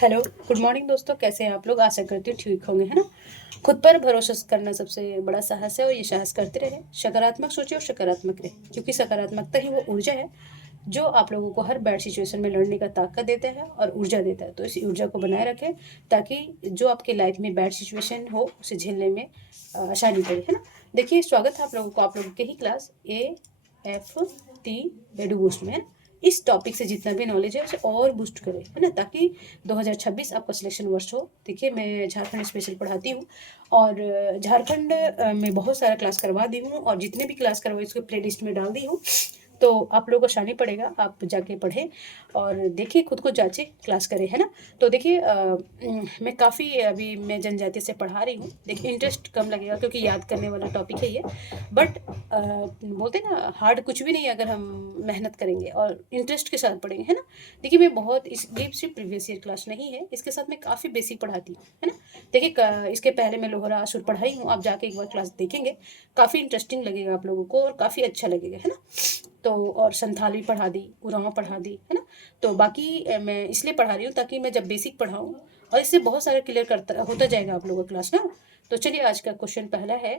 Hello, good morning दोस्तों। कैसे हैं आप लोग? आशा करती हूँ ठीक होंगे, है ना। खुद पर भरोसा करना सबसे बड़ा साहस है और ये साहस करते रहे। सकारात्मक सोचे और सकारात्मक रहे, क्योंकि सकारात्मकता ही वो ऊर्जा है जो आप लोगों को हर बैड सिचुएशन में लड़ने का ताकत देता है और ऊर्जा देता है। तो इस ऊर्जा को बनाए रखें ताकि जो आपकी लाइफ में बैड सिचुएशन हो उसे झेलने में आसानी पड़े, है ना। देखिए, स्वागत है आप लोगों के ही क्लास AFT एडू बूस्ट में, है ना। इस टॉपिक से जितना भी नॉलेज है उसे और बूस्ट करें, है ना, ताकि 2026 आपका सिलेक्शन वर्ष हो। देखिए, मैं झारखंड स्पेशल पढ़ाती हूँ और झारखंड में बहुत सारा क्लास करवा दी हूँ और जितने भी क्लास करवाई उसको प्ले लिस्ट में डाल दी हूँ। तो आप लोगों को आसानी पड़ेगा, आप जाके पढ़ें और देखिए, खुद को जांचें, क्लास करें, है ना। तो देखिए, मैं काफ़ी अभी मैं जनजाति से पढ़ा रही हूँ। देखिए, इंटरेस्ट कम लगेगा क्योंकि याद करने वाला टॉपिक है ये, बट बोलते हैं ना, हार्ड कुछ भी नहीं है अगर हम मेहनत करेंगे और इंटरेस्ट के साथ पढ़ेंगे, है ना। देखिए, मैं बहुत ये सिर्फ प्रीवियस ईयर क्लास नहीं है, इसके साथ मैं काफ़ी बेसिक पढ़ाती हूँ, है ना। देखिए, इसके पहले मैं लोहरा असुर पढ़ाई हूँ, आप जाके एक बार क्लास देखेंगे, काफ़ी इंटरेस्टिंग लगेगा आप लोगों को और काफ़ी अच्छा लगेगा, है ना। तो और संथाली पढ़ा दी, उरांव पढ़ा दी, है ना। तो बाकी मैं इसलिए पढ़ा रही हूँ ताकि मैं जब बेसिक पढ़ाऊँ और इससे बहुत सारा क्लियर करता होता जाएगा आप लोगों का क्लास ना। तो चलिए, आज का क्वेश्चन पहला है।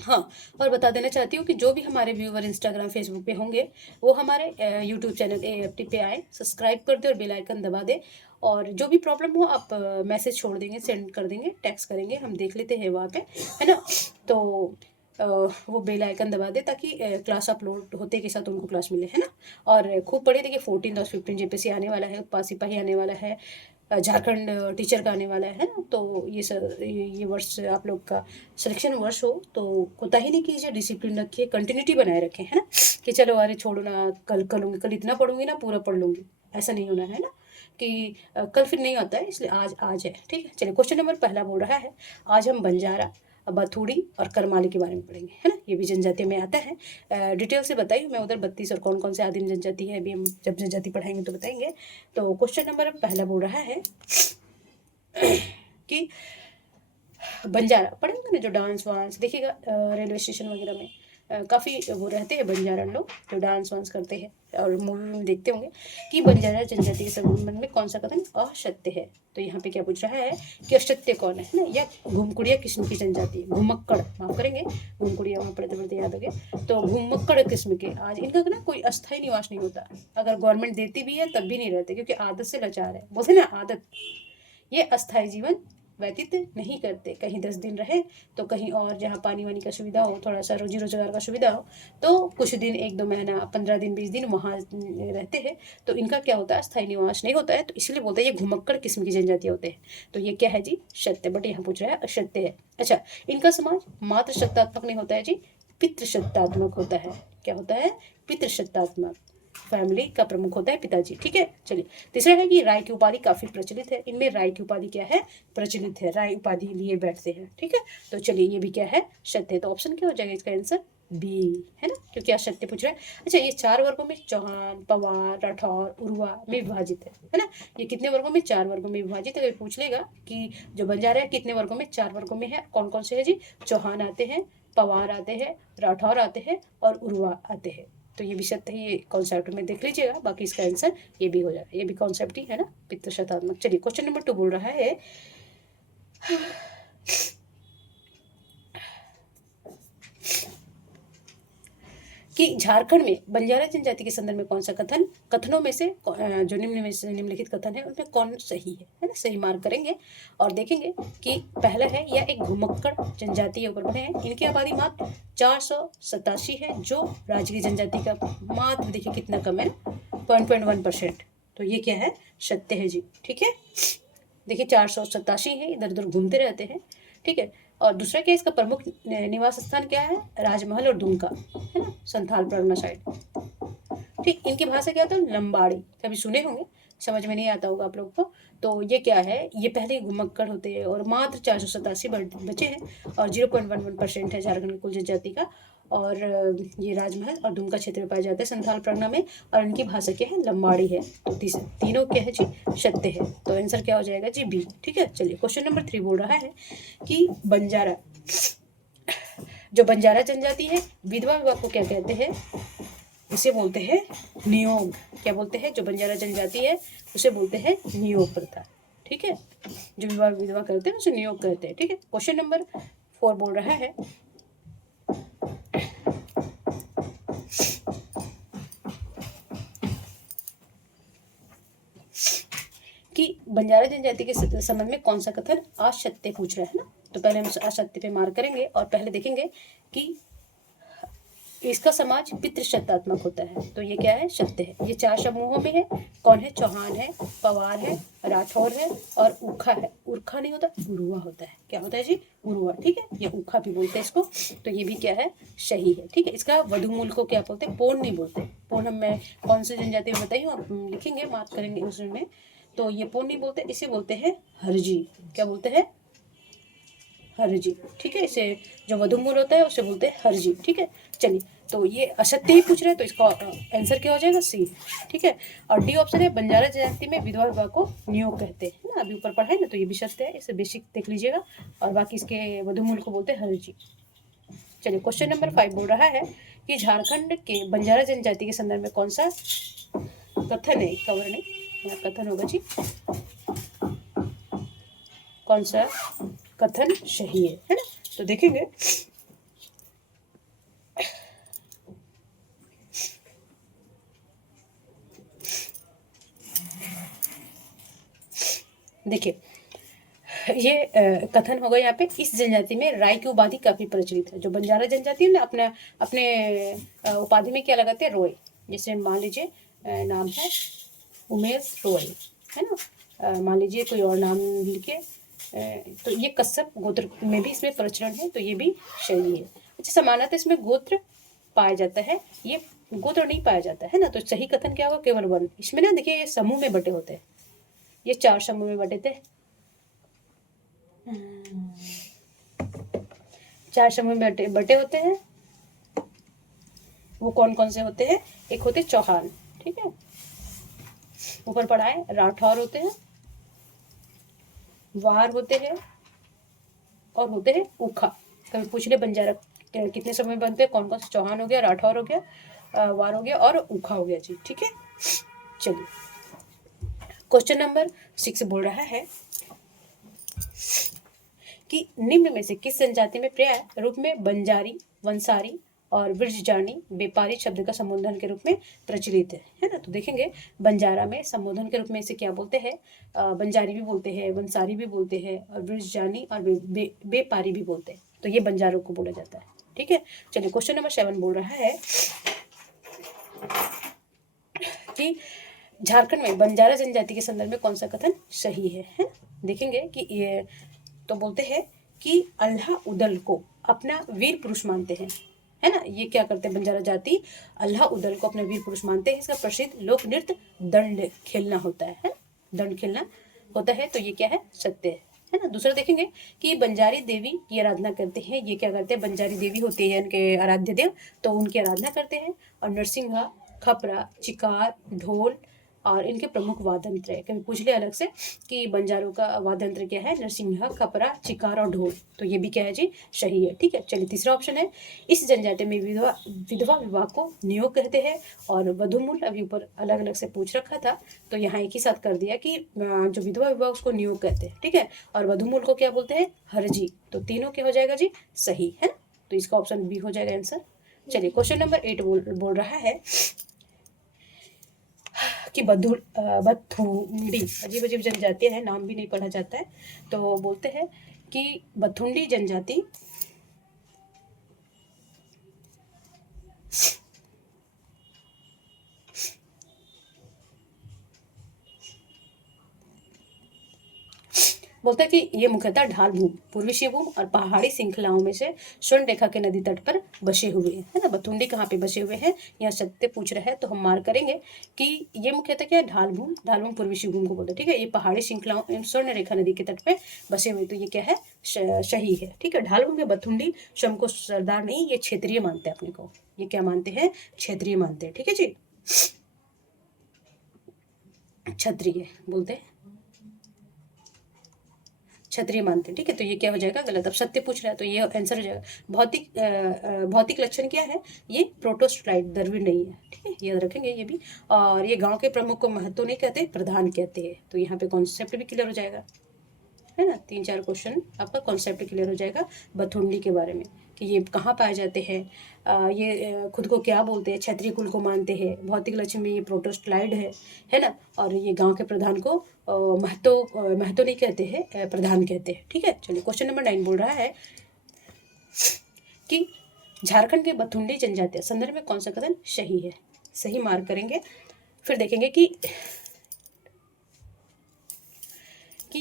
हाँ, और बता देना चाहती हूँ कि जो भी हमारे व्यूवर इंस्टाग्राम फेसबुक पे होंगे वो हमारे यूट्यूब चैनल AFT पे आए, सब्सक्राइब कर दे और बेल आइकन दबा दे। और जो भी प्रॉब्लम हो आप मैसेज छोड़ देंगे, सेंड कर देंगे, टेक्स्ट करेंगे, हम देख लेते हैं वहाँ पे, है ना। तो वो बेल आइकन दबा दे ताकि क्लास अपलोड होते के साथ उनको क्लास मिले, है ना। और खूब पढ़े। देखिए, 14 और 15 JPC आने वाला है, उत्पाद सिपाही आने वाला है, झारखंड टीचर का आने वाला है ना। तो ये सर ये वर्ष आप लोग का सिलेक्शन वर्ष हो तो कोताही नहीं कीजिए, डिसिप्लिन रखिए, कंटिन्यूटी बनाए रखें, है ना। कि चलो अरे छोड़ो ना, कल करूँगी, कल इतना पढ़ूंगी ना पूरा पढ़ लूँगी, ऐसा नहीं होना है ना। कि कल फिर नहीं आता है, इसलिए आज आज है, ठीक है। चलिए, क्वेश्चन नंबर पहला बोल रहा है, आज हम बंजारा, बथुड़ी और करमाली के बारे में पढ़ेंगे, है ना। ये भी जनजाति में आता है। डिटेल से बताइए, मैं उधर 32 और कौन कौन से आदिम जनजाति है अभी हम जब जनजाति पढ़ाएंगे तो बताएंगे। तो क्वेश्चन नंबर पहला बोल रहा है कि बंजारा पढ़ेंगे ना, जो डांस वांस देखिएगा रेलवे स्टेशन वगैरह में काफ़ी वो रहते हैं बंजारा लोग जो डांस वांस करते हैं और मूवी में देखते होंगे कि बंजारा जनजाति के संबंध में कौन सा कथन असत्य है। तो यहाँ पे क्या पूछ रहा है कि असत्य कौन है ना। या घुमकुड़िया किस्म की जनजाति है, घुमक्कड़, माफ करेंगे, घुमकुड़िया वहाँ पढ़ते पढ़ते याद हो गया। तो घुमक्कड़ किस्म के आज इनका ना कोई अस्थायी निवास नहीं होता, अगर गवर्नमेंट देती भी है तब भी नहीं रहते क्योंकि आदत से लाचार है, बोलते ना आदत। ये अस्थायी जीवन व्यतीत नहीं करते, कहीं 10 दिन रहे तो कहीं और जहाँ पानी वानी का सुविधा हो, थोड़ा सा रोजी रोजगार का सुविधा हो तो कुछ दिन, 1-2 महीना, 15 दिन, 20 दिन वहाँ रहते हैं। तो इनका क्या होता है, स्थायी निवास नहीं होता है, तो इसलिए बोलते हैं ये घुमक्कड़ किस्म की जनजाति होते हैं। तो ये क्या है जी, सत्य, बट यहाँ पूछ रहा है असत्य है। अच्छा, इनका समाज मात्र सत्तात्मक नहीं होता है जी, पितृसत्तात्मक होता है। क्या होता है, पितृसत्तात्मक, फैमिली का प्रमुख होता है पिताजी, ठीक है। चलिए, तीसरा है कि राय की उपाधि काफी प्रचलित है, इनमें राय की उपाधि क्या है, प्रचलित है, राय उपाधि लिए बैठते हैं, ठीक है। तो चलिए, ये भी क्या है, सत्य। तो ऑप्शन क्या हो जाएगा इसका आंसर, बी, है ना, क्योंकि आज सत्य पूछ रहा है। अच्छा, ये 4 वर्गों में चौहान, पवार, राठौर, उर्वा में विभाजित है ना। ये कितने वर्गों में, 4 वर्गों में विभाजित है। पूछ लेगा कि जो बंजारा है कितने वर्गों में, 4 वर्गों में है। कौन कौन से है जी, चौहान आते हैं, पवार आते हैं, राठौर आते हैं और उर्वा आते हैं। तो ये भी सत्य है, ये कॉन्सेप्ट में देख लीजिएगा, बाकी इसका आंसर ये भी हो जाएगा, ये भी कॉन्सेप्ट ही है ना, पितृशतात्मक। चलिए, क्वेश्चन नंबर 2 बोल रहा है कि झारखंड में बंजारा जनजाति के संदर्भ में कौन सा कथनों में से जो निम्न में से निम्नलिखित कथन है उनमें कौन सही है ना। सही मार्क करेंगे और देखेंगे कि पहला है, यह एक घुमक्कड़ जनजाति ऊपर बढ़े हैं, इनकी आबादी मात्र 487 है, जो राज्य की जनजाति का मात्र देखिए कितना कम है, 0.1%। तो ये क्या है, सत्य है जी, ठीक है। देखिए, 487 है, इधर उधर घूमते रहते हैं, ठीक है। और दूसरा क्या, इसका प्रमुख निवास स्थान क्या है, राजमहल और दुमका, है ना, संथाल परगना साइड, ठीक। इनकी भाषा क्या होता है, लंबाड़ी, कभी सुने होंगे, समझ में नहीं आता होगा आप लोगों को। तो ये क्या है, ये पहले ही घुमक्कड़ होते हैं और मात्र 487 बचे हैं और 0.11% है झारखंड की कुल जनजाति का। और ये राजमहल और दुमका क्षेत्र में पाए जाते हैं संथाल परगना में, और इनकी भाषा क्या है, लंबाड़ी है। तो तीनों क्या है जी, सत्य है। तो आंसर क्या हो जाएगा जी, बी, ठीक है। चलिए, क्वेश्चन नंबर 3 बोल रहा है कि बंजारा, जो बंजारा जनजाति है, विधवा विवाह को क्या कहते हैं, इसे बोलते हैं नियोग। क्या बोलते हैं? जो बंजारा जनजाति है उसे बोलते हैं नियोग प्रथा। ठीक है, जो विवाह विधवा करते हैं उसे नियोग कहते हैं। ठीक है, क्वेश्चन नंबर 4 बोल रहा है कि बंजारा जनजाति के संबंध में कौन सा कथन असत्य पूछ रहा है ना। तो पहले हम असत्य पे मार्क करेंगे और पहले देखेंगे कि इसका समाज पितृसत्तात्मक होता है। तो ये क्या है? सत्य है। ये 4 समूहों में है। कौन है? चौहान है, पवार है, राठौर है और उखा है। उर्खा नहीं होता, उरुआ होता है। क्या होता है जी? उरुआ। ठीक है, ये उखा भी बोलते हैं इसको। तो ये भी क्या है? सही है। ठीक है, इसका वधुमूल को क्या बोलते हैं? पोन नहीं बोलते। पोन हम मैं कौन सी जनजाति में बताइए और लिखेंगे, मार्क करेंगे उसमें। तो ये पोन नहीं बोलते, इसे बोलते हैं हरजी। क्या बोलते हैं? हरजी। ठीक है, इसे जो वधुमूल होता है उसे बोलते हैं हरजी। ठीक है, चलिए, तो ये असत्य ही पूछ रहे हैं, तो इसका आंसर क्या हो जाएगा? सी। ठीक है, और डी ऑप्शन है बंजारा जनजाति में विधवा विवाह को नियोग कहते हैं ना। अभी ऊपर पढ़ा है ना, तो ये भी सत्य है, इसे बेसिक देख लीजिएगा। और बाकी इसके वधुमूल को बोलते हैं हरजी। चलिए, क्वेश्चन नंबर 5 बोल रहा है कि झारखंड के बंजारा जनजाति के संदर्भ में कौन सा कथन है? कवर नहीं, यहाँ कथन होगा जी। कौन सा कथन सही है ना? तो देखेंगे, देखिए ये कथन होगा यहाँ पे, इस जनजाति में राय की उपाधि काफी प्रचलित है। जो बंजारा जनजाति है ना, अपने अपने उपाधि में क्या लगाते हैं? रोय। जैसे मान लीजिए नाम है उमेश रोय, है ना। मान लीजिए कोई और नाम लिखे, तो ये कश्यप गोत्र में भी इसमें प्रचलन है, तो ये भी सही है। अच्छा, समानतः इसमें गोत्र पाया जाता है, ये गोत्र नहीं पाया जाता है ना। तो सही कथन क्या होगा? केवल वर्ण। इसमें ना देखिए, ये समूह में बटे होते हैं, ये 4 समूह में बटे थे। 4 समूह में बटे होते हैं। वो कौन कौन से होते हैं? एक होते चौहान, ठीक है, ऊपर पढ़ा है, राठौर होते हैं, वार होते हैं और होते हैं उखा। कभी पूछ ले बंजारा कितने समूह में बनते हैं? कौन कौन से? चौहान हो गया, राठौर हो गया, वार हो गया और उखा हो गया जी। ठीक है, चलिए, क्वेश्चन नंबर 6 बोल रहा है कि निम्न में से किस जनजाति में पर्याय रूप में बंजारी, वंसारी और ब्रजजानी व्यापारी शब्द का संबोधन के रूप में प्रचलित है ना। तो देखेंगे, बंजारा में संबोधन के रूप में इसे क्या बोलते हैं? बंजारी भी बोलते हैं, वंसारी भी बोलते हैं और ब्रजजानी और व्यापारी भी बोलते हैं। तो ये बंजारों को बोला जाता है। ठीक है, चलिए, क्वेश्चन नंबर 7 बोल रहा है कि झारखंड में बंजारा जनजाति के संदर्भ में कौन सा कथन सही है? देखेंगे कि ये तो बोलते हैं कि अल्लाह उदल को अपना वीर पुरुष मानते हैं, है ना। ये क्या करते हैं? बंजारा जाति अल्लाह उदल को अपना वीर पुरुष मानते हैं। इसका प्रसिद्ध लोक नृत्य दंड खेलना होता है, दंड खेलना होता है। तो ये क्या है? सत्य है ना। दूसरा देखेंगे कि बंजारी देवी की आराधना करते हैं। ये क्या करते हैं? बंजारी देवी होती है इनके आराध्य देव, तो उनकी आराधना करते हैं। और नरसिंहा, खपरा, चिकार, ढोल और इनके प्रमुख वाद्य यंत्र है। कभी पूछ ले अलग से कि बंजारों का वाद्य यंत्र क्या है? नरसिंहा, खपरा, चिकार और ढोल। तो ये भी क्या है जी? सही है। ठीक है, चलिए, तीसरा ऑप्शन है, इस जनजाति में विधवा विवाह को नियोग कहते हैं। और वधुमूल अभी ऊपर अलग अलग से पूछ रखा था, तो यहाँ एक ही साथ कर दिया कि जो विधवा विवाह उसको नियोग कहते हैं। ठीक है, और वधुमूल को क्या बोलते हैं? हरजी। तो तीनों क्या हो जाएगा जी? सही है। तो इसका ऑप्शन बी हो जाएगा आंसर। चलिए, क्वेश्चन नंबर 8 बोल रहा है कि बथुंडी, अजीब अजीब जनजातियां हैं, नाम भी नहीं पढ़ा जाता है। तो बोलते हैं कि बथुंडी जनजाति बोलता है कि ये मुख्यतः ढाल भूमि, पूर्वी शिवभूम और पहाड़ी श्रृंखलाओं में से स्वर्ण रेखा के नदी तट पर बसे हुए हैं, है ना। बथुंडी कहाँ पे बसे हुए हैं? यहाँ सत्य पूछ रहा है, तो हम मार्क करेंगे कि ये मुख्यतः क्या है? ढाल भूमि पूर्वी शिवभूम को बोलते हैं। ठीक है, ये पहाड़ी श्रृंखलाओं एवं स्वर्ण रेखा नदी के तट पे बसे हुए, तो ये क्या है? सही है। ठीक है, ढाल भूमि बथुंडी स्वयं को सरदार नहीं, ये क्षेत्रीय मानते हैं अपने को। ये क्या मानते हैं? क्षेत्रीय मानते हैं। ठीक है जी, क्षत्रिय बोलते हैं। क्षत्रिय मानते हैं। ठीक है, तो ये क्या हो जाएगा, गलत। अब सत्य पूछ रहा है तो ये आंसर हो जाएगा। भौतिक लक्षण क्या है, ये प्रोटोस्टाइट, द्रविड़ नहीं है। ठीक है, याद रखेंगे ये भी। और ये गांव के प्रमुख को महत्व नहीं कहते, प्रधान कहते हैं। तो यहाँ पे कॉन्सेप्ट भी क्लियर हो जाएगा, है ना। 3-4 क्वेश्चन आपका कॉन्सेप्ट क्लियर हो जाएगा बथुंडी के बारे में, कि ये कहाँ पाए जाते हैं, ये खुद को क्या बोलते हैं, क्षत्रिय कुल को मानते हैं, भौतिक लक्षण में ये प्रोटोस्टाइड है ना। और ये गांव के प्रधान को महतो नहीं कहते हैं, प्रधान कहते हैं। ठीक है, चलिए क्वेश्चन नंबर 9 बोल रहा है कि झारखंड के बथुंडी जनजातीय संदर्भ में कौन सा कथन सही है। सही मार्क करेंगे, फिर देखेंगे कि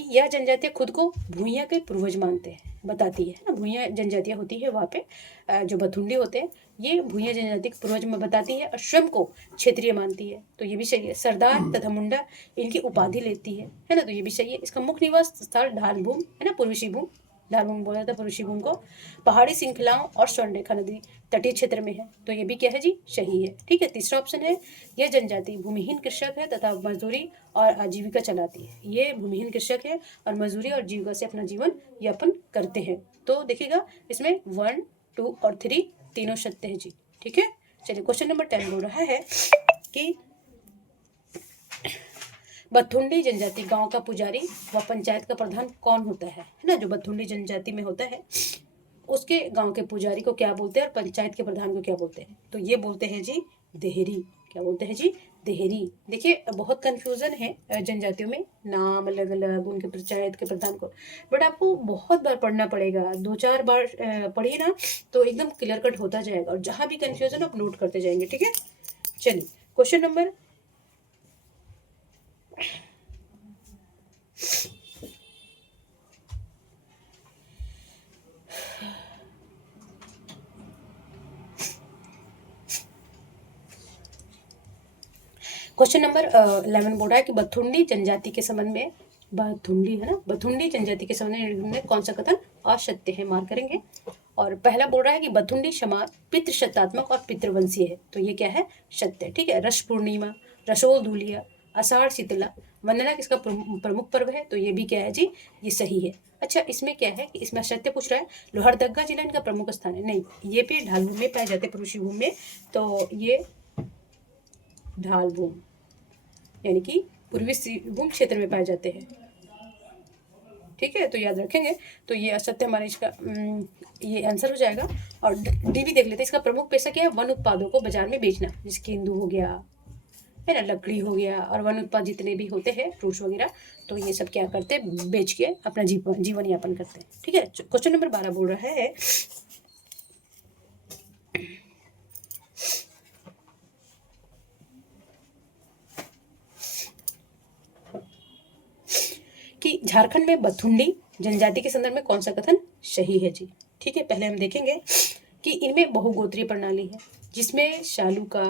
यह जनजातियां खुद को भूइयां के पूर्वज मानते हैं, बताती है ना। भूइयां जनजातियां होती है वहाँ पे, जो बथुंडी होते हैं ये भूइयां जनजाति के पूर्वज में बताती है, और स्वयं को क्षेत्रीय मानती है। तो ये भी सही है। सरदार तथा मुंडा इनकी उपाधि लेती है ना, तो ये भी सही है। इसका मुख्य निवास स्थल ढालभूम है ना, पूर्वी सिंहभूम, ढालभूम बोला जाता है पूर्वी सिंहभूम को, पहाड़ी श्रृंखलाओं और स्वर्णरेखा नदी तटीय क्षेत्र में है। तो ये भी क्या है जी, सही है। ठीक है, तीसरा ऑप्शन है, यह जनजाति भूमिहीन कृषक है तथा मजदूरी और आजीविका चलाती है। ये भूमिहीन कृषक है और मजदूरी और जीविका से अपना जीवन यापन करते हैं। तो देखिएगा इसमें 1, 2 और 3 तीनों सत्य है जी। ठीक है, चलिए क्वेश्चन नंबर 10 बोल रहा है कि बथुंडी जनजाति गांव का पुजारी व पंचायत का प्रधान कौन होता है ना। जो बथुंडी जनजाति में होता है उसके गांव के पुजारी को क्या बोलते हैं और पंचायत के प्रधान को क्या बोलते हैं। तो ये बोलते हैं जी देहरी। क्या बोलते हैं जी, देहरी। देखिए बहुत कंफ्यूजन है जनजातियों में, नाम अलग अलग, उनके पंचायत के प्रधान को, बट आपको बहुत बार पढ़ना पड़ेगा। 2-4 बार पढ़िए ना तो एकदम क्लियर कट होता जाएगा, और जहाँ भी कंफ्यूजन आप नोट करते जाएंगे। ठीक है, चलिए क्वेश्चन नंबर क्वेश्चन नंबर 11 बोल रहा है कि बथुंडी जनजाति के संबंध में, बथुंडी है ना, बथुंडी जनजाति के संबंध में कौन सा कथन असत्य है, मार्क करेंगे। और पहला बोल रहा है कि बथुंडी समाज पितृसत्तात्मक और पितृवंशीय है। तो ये क्या है, सत्य। ठीक है, रस पूर्णिमा, रसोल धूलिया, आषाढ़ शीतला वंदना किसका प्रमुख पर्व है। तो ये भी क्या है जी, ये सही है। अच्छा, इसमें क्या है कि इसमें सत्य पूछ रहा है, लोहरदगा जिला इनका प्रमुख स्थान है। नहीं, ये पे ढालभूमि में पाए जाते हैं, पुरुषी भूमि में। तो ये ढालभूमि यानी कि पूर्वी सिंहभूम क्षेत्र में पाए जाते हैं। ठीक है, तो याद रखेंगे। तो ये असत्य हमारा इसका ये आंसर हो जाएगा। और डी भी देख लेते हैं, इसका प्रमुख पेशा क्या है, वन उत्पादों को बाजार में बेचना, जैसे गेंदू हो गया है ना, लकड़ी हो गया, और वन उत्पाद जितने भी होते हैं फ्रूट्स वगैरह, तो ये सब क्या करते हैं, बेच के अपना जीवन यापन करते हैं। ठीक है, क्वेश्चन नंबर 12 बोल रहा है कि झारखंड में बथुंडी जनजाति के संदर्भ में कौन सा कथन सही है जी। ठीक है, पहले हम देखेंगे कि इनमें बहुगोत्रीय प्रणाली है, जिसमें शालूका,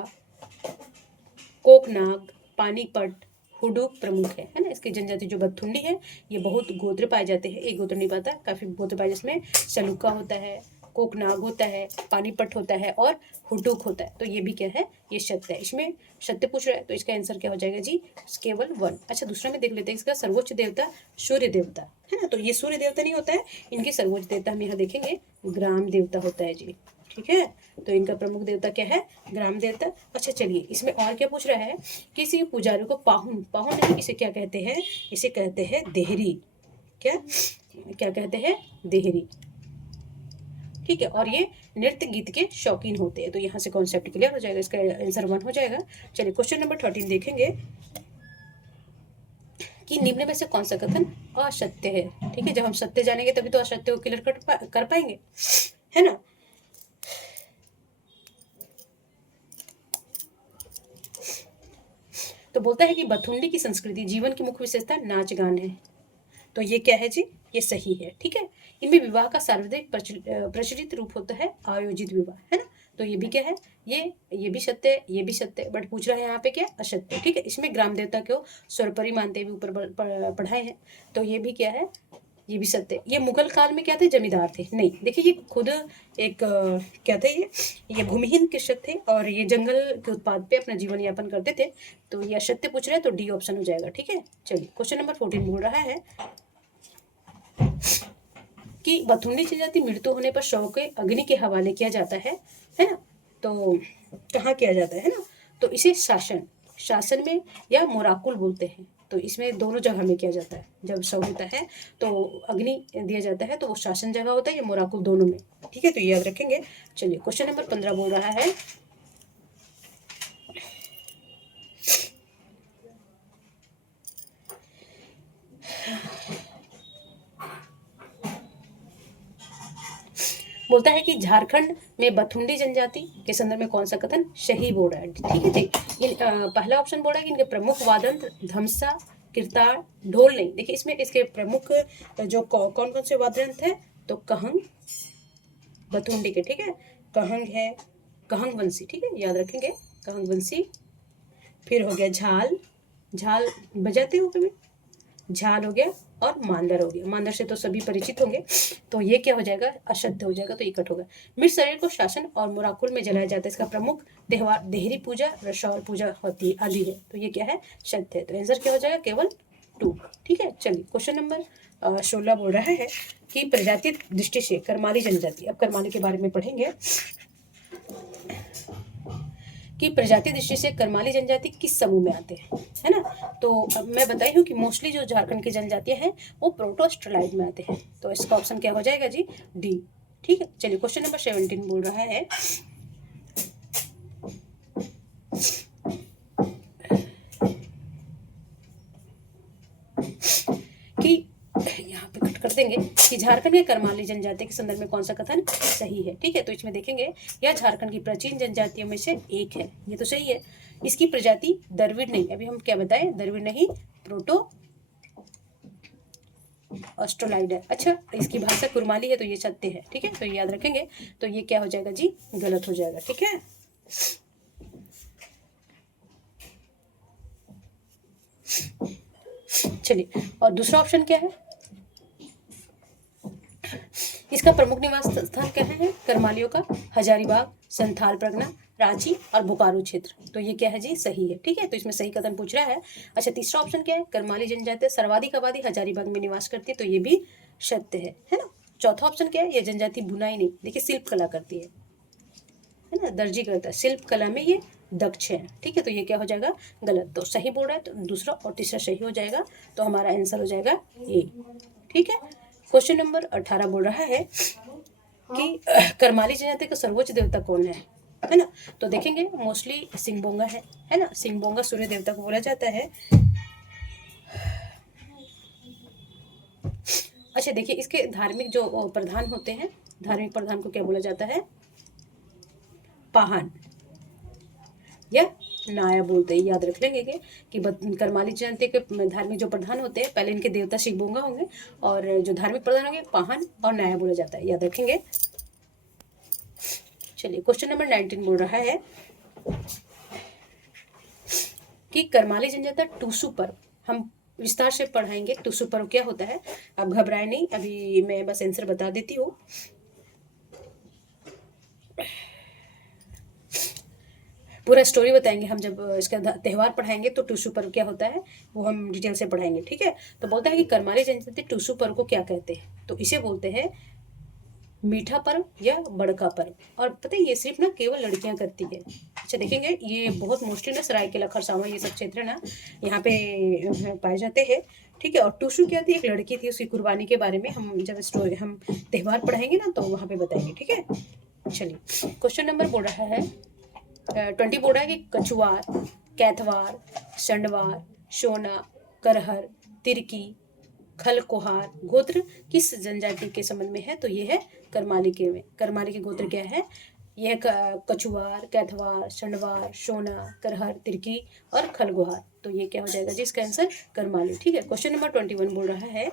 कोकनाग, पानीपट, हुडुक प्रमुख है ना। इसकी जनजाति जो बथुंडी है ये बहुत गोत्र पाए जाते हैं, एक गोत्र नहीं पाता, काफी गोत्र पाए, जिसमें शालूका होता है, कोकनाग होता है, पानीपट होता है और हुडुक होता है। तो ये भी क्या है, ये सत्य है। इसमें सत्य पूछ रहा है तो इसका आंसर क्या हो जाएगा जी, केवल 1। अच्छा, दूसरा में देख लेते हैं, इसका सर्वोच्च देवता सूर्य देवता है ना। तो ये सूर्य देवता नहीं होता है, इनकी सर्वोच्च देवता हम यहाँ देखेंगे ग्राम देवता होता है जी। ठीक है, तो इनका प्रमुख देवता क्या है, ग्राम देवता। अच्छा चलिए, इसमें और क्या पूछ रहा है, किसी पुजारी को पाहुन, पाहुन नहीं, इसे क्या कहते हैं, इसे कहते हैं देहरी। क्या क्या कहते हैं, देहरी। ठीक है, और ये नृत्य गीत के शौकीन होते हैं। तो यहाँ से कॉन्सेप्ट क्लियर हो जाएगा, इसका आंसर 1 हो जाएगा। चलिए क्वेश्चन नंबर 13 देखेंगे कि निम्न में से कौन सा कथन असत्य है। ठीक है, जब हम सत्य जानेंगे तभी तो असत्य को क्लियर कर पाएंगे, है ना। तो बोलता है कि बथुंडी की संस्कृति जीवन की मुख्य विशेषता नाच गान है। तो ये क्या है जी, ये सही है। ठीक है, इनमें विवाह का सार्वजनिक प्रचलित रूप होता है आयोजित विवाह, है ना। तो ये भी क्या है, ये भी सत्य है, ये भी सत्य है, बट पूछ रहा है यहाँ पे क्या, असत्य। ठीक है, इसमें ग्राम देवता को स्वरपरी मानते हुए ऊपर पढ़ाए हैं। तो ये भी क्या है, ये भी सत्य। ये मुगल काल में क्या थे, जमींदार थे। नहीं, देखिए ये खुद एक क्या थे, ये भूमिहीन कृषक थे और ये जंगल के उत्पाद पे अपना जीवन यापन करते थे। तो ये असत्य पूछ रहे हैं तो डी ऑप्शन हो जाएगा। ठीक है, चलिए क्वेश्चन नंबर 14 बोल रहा है कि बथुंडी जनजाति मृत्यु होने पर शव के अग्नि के हवाले किया जाता है ना। तो कहाँ किया जाता है ना, तो इसे शासन में या मोराकुल बोलते हैं। तो इसमें दोनों जगह में किया जाता है। जब शव होता है तो अग्नि दिया जाता है, तो वो शासन जगह होता है या मोराकुल, दोनों में। ठीक है, तो ये याद रखेंगे। चलिए क्वेश्चन नंबर 15 बोल रहा है, बोलता है कि झारखंड में बथुंडी जनजाति के संदर्भ में कौन सा कथन सही बोल रहा है। ठीक है जी। पहला ऑप्शन बोल रहा है कि इनके प्रमुख वादन धमसा, किरताड़, ढोल नहीं। देखिए इसमें इसके प्रमुख जो कौन कौन से वाद्य यंत्र है, तो कहंग बथुंडी के, ठीक है, कहंग है, कहंग वंशी, ठीक है, याद रखेंगे, कहंग वंशी। फिर हो गया झाल, झाल बजाते हो कभी, झाल हो गया, और मांदर हो गया। मांदर से तो सभी परिचित होंगे, तो ये क्या हो जाएगा, अशुद्ध हो जाएगा, तो ये कट होगा। मृत शरीर को शासन और मोराकुल में जलाया जाता है। इसका प्रमुख त्योहार देहरी पूजा, रसौर पूजा होती है आदि है। तो ये क्या है, शब्द है। तो आंसर क्या हो जाएगा, केवल 2। ठीक है, चलिए क्वेश्चन नंबर 16 बोल रहा है कि प्रजाति दृष्टि से करमाली जनजाति, अब करमाली के बारे में पढ़ेंगे कि प्रजाति दृष्टि से करमाली जनजाति किस समूह में आते हैं, है ना। तो अब मैं बताई हूँ कि मोस्टली जो झारखंड की जनजातियां हैं वो प्रोटोस्ट्रलाइड में आते हैं। तो इसका ऑप्शन क्या हो जाएगा जी, डी। ठीक है, चलिए क्वेश्चन नंबर 17 बोल रहा है कि यहाँ पे कट कर देंगे कि झारखंड के करमाली जनजाति के संदर्भ में कौन सा कथन सही है। ठीक है, तो इसमें देखेंगे यह झारखंड की प्राचीन जनजातियों में से एक है, ये तो सही है। इसकी प्रजाति द्रविड़ नहीं, अभी हम क्या बताएं, द्रविड़ नहीं, प्रोटो ऑस्ट्रोलाइड है। अच्छा, इसकी भाषा कुरमाली है, तो ये सत्य है। ठीक है, तो ये याद रखेंगे। तो ये क्या हो जाएगा जी, गलत हो जाएगा। ठीक है, चलिए, और दूसरा ऑप्शन क्या है, इसका प्रमुख निवास स्थान क्या है करमालियों का, हजारीबाग, संथाल परगना, रांची और बोकारो क्षेत्र। तो ये क्या है जी, सही है। ठीक है, तो इसमें सही कथन पूछ रहा है। अच्छा, तीसरा ऑप्शन क्या है, करमाली जनजाति सर्वाधिक आबादी हजारीबाग में निवास करती है। तो ये भी सत्य है ना। चौथा ऑप्शन क्या है, ये जनजाति बुनाई नहीं, देखिए शिल्प कला करती है ना, दर्जी करता है, शिल्प कला में ये दक्ष है। ठीक है, तो ये क्या हो जाएगा, गलत। तो सही बोल रहा है, तो दूसरा और तीसरा सही हो जाएगा। तो हमारा आंसर हो जाएगा ए। ठीक है, क्वेश्चन नंबर 18 बोल रहा है कि करमाली जनजाति का सर्वोच्च देवता कौन है ना। तो देखेंगे मोस्टली सिंगबोंगा है ना। सिंगबोंगा सूर्य देवता को बोला जाता है। अच्छा, देखिए इसके धार्मिक जो प्रधान होते हैं, धार्मिक प्रधान को क्या बोला जाता है, पाहन या नाया बोलते हैं। याद रख लेंगे कि करमाली जनजाति के धार्मिक जो प्रधान होते हैं, पहले इनके देवता शिवबोंगा होंगे, और जो धार्मिक प्रधान होंगे पाहन और नाया बोला जाता है, याद रखेंगे। चलिए क्वेश्चन नंबर 19 बोल रहा है कि करमाली जनजाति टूसू पर्व, हम विस्तार से पढ़ाएंगे। टूसू पर्व क्या होता है, अब घबराए नहीं, अभी मैं बस आंसर बता देती हूँ। पूरा स्टोरी बताएंगे हम, जब इसका त्यौहार पढ़ाएंगे तो टूसू पर्व क्या होता है वो हम डिटेल से पढ़ाएंगे। ठीक है, तो बोलता है कि करमाली जनजाति टूसू पर्व को क्या कहते हैं, तो इसे बोलते हैं मीठा पर्व या बड़का पर्व। और पता है ये सिर्फ ना केवल लड़कियां करती है। अच्छा, देखेंगे ये बहुत मोस्टली ना सरायकेला खरसावां ये सब क्षेत्र ना यहाँ पे पाए जाते हैं। ठीक है, और टूसू क्या थी, एक लड़की थी, उसकी कुर्बानी के बारे में हम जब स्टोरी हम त्यौहार पढ़ाएंगे ना तो वहाँ पे बताएंगे। ठीक है, चलिए क्वेश्चन नंबर बोल रहा है 20 बोल रहा है कि कछुआर, कैथवार, संडवार, सोना, करहर, तिरकी, खलकोहार गोत्र किस जनजाति के संबंध में है, तो ये है करमाली के में। करमाली के गोत्र क्या है, यह कछुआर, कैथवार, संडवार, सोना, करहर, तिरकी और खलगोहार। तो ये क्या हो जाएगा जी, इसका आंसर करमाली। ठीक है, क्वेश्चन नंबर 21 बोल रहा है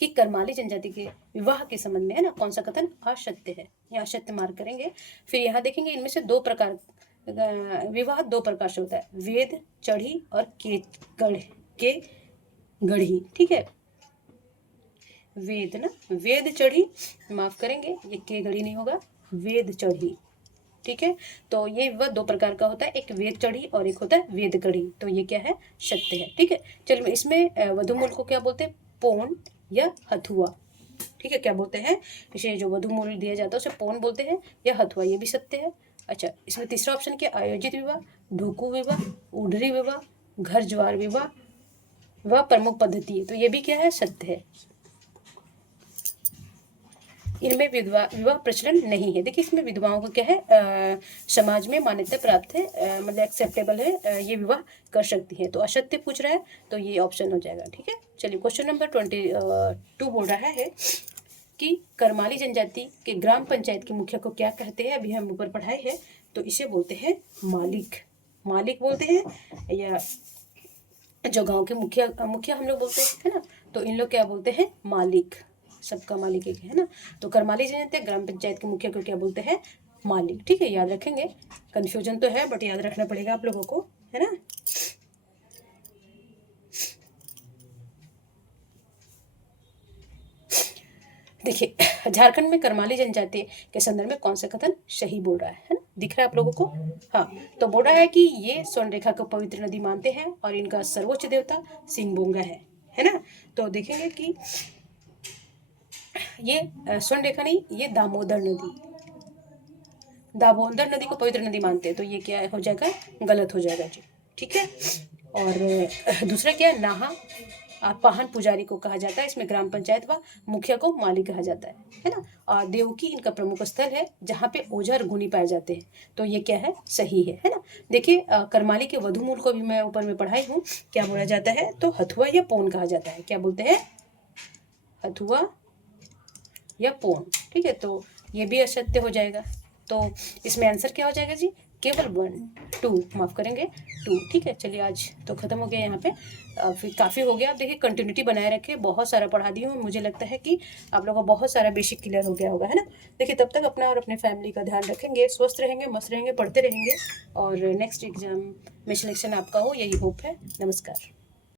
कि करमाली जनजाति के विवाह के संबंध में है ना कौन सा कथन असत्य है, यहाँ असत्य मार्क करेंगे। फिर यहाँ देखेंगे इनमें से दो प्रकार, विवाह दो प्रकार से होता है, वेद चढ़ी और के गढ़ी। ठीक है, वेद ना, वेद चढ़ी, माफ करेंगे ये के गढ़ी नहीं होगा, वेद चढ़ी। ठीक है। तो ये विवाह दो प्रकार का होता है, एक वेद चढ़ी और एक होता है वेद कढ़ी। तो ये क्या है, सत्य है। ठीक है, चलिए इसमें वधु मूल को क्या बोलते हैं, पौन या हथुआ। ठीक है, क्या बोलते हैं इसे, जो वधु मूल दिया जाता है उसे पौन बोलते हैं या हथुआ, ये भी सत्य है। अच्छा, इसमें तीसरा ऑप्शन क्या, आयोजित विवाह, ढोकू विवाह, उडरी विवाह, घर ज्वार विवाह, वह प्रमुख पद्धति है। तो ये भी क्या है, सत्य है। इनमें विवाह प्रचलन नहीं है। देखिए इसमें विधवाओं को क्या है, समाज में मान्यता प्राप्त है, मतलब एक्सेप्टेबल है, ये विवाह कर सकती है। तो असत्य पूछ रहा है तो ये ऑप्शन हो जाएगा। ठीक है, चलिए क्वेश्चन नंबर 22 बोल रहा है कि करमाली जनजाति के ग्राम पंचायत के मुखिया को क्या कहते हैं। अभी हम ऊपर पढ़ाए हैं, तो इसे बोलते हैं मालिक। मालिक बोलते हैं, या जो गांव के मुखिया हम लोग बोलते हैं, है ना। तो इन लोग क्या बोलते हैं, मालिक। सबका मालिक एक है ना। तो करमाली जनजाति ग्राम पंचायत के मुखिया को क्या बोलते हैं, मालिक। ठीक है, याद रखेंगे। कंफ्यूजन तो है बट याद रखना पड़ेगा आप लोगों को, है ना। देखिए झारखंड में करमाली जनजाति के संदर्भ में कौन सा कथन सही बोल रहा है ना, दिख रहा है आप लोगों को। हाँ, तो बोल रहा है कि ये स्वर्ण रेखा को पवित्र नदी मानते हैं और इनका सर्वोच्च देवता सिंगबोंगा है ना। तो देखेंगे कि ये स्वर्ण रेखा नहीं, ये दामोदर नदी को पवित्र नदी मानते हैं। तो ये क्या हो जाएगा, गलत हो जाएगा जी। ठीक है, और दूसरा क्या है, नाहा पाहन पुजारी को कहा जाता है। इसमें ग्राम पंचायत व मुखिया को माली कहा जाता है ना। और देवकी इनका प्रमुख स्थल है जहाँ पे ओझा और गुनी पाए जाते हैं। तो ये क्या है, सही है ना। देखिए करमाली के वधु मूल को भी मैं ऊपर में पढ़ाई हूँ, क्या बोला जाता है, तो हथुआ या पौन कहा जाता है। क्या बोलते हैं, हथुआ या पौन। ठीक है, तो ये भी असत्य हो जाएगा। तो इसमें आंसर क्या हो जाएगा जी, केवल 1 2, माफ करेंगे 2। ठीक है, चलिए आज तो खत्म हो गया यहाँ पे, फिर काफ़ी हो गया। आप देखिए कंटिन्यूटी बनाए रखे, बहुत सारा पढ़ा दी हूँ। मुझे लगता है कि आप लोगों को बहुत सारा बेसिक क्लियर हो गया होगा, है ना। देखिए तब तक अपना और अपने फैमिली का ध्यान रखेंगे, स्वस्थ रहेंगे, मस्त रहेंगे, पढ़ते रहेंगे, और नेक्स्ट एग्जाम में सिलेक्शन आपका हो, यही होप है। नमस्कार।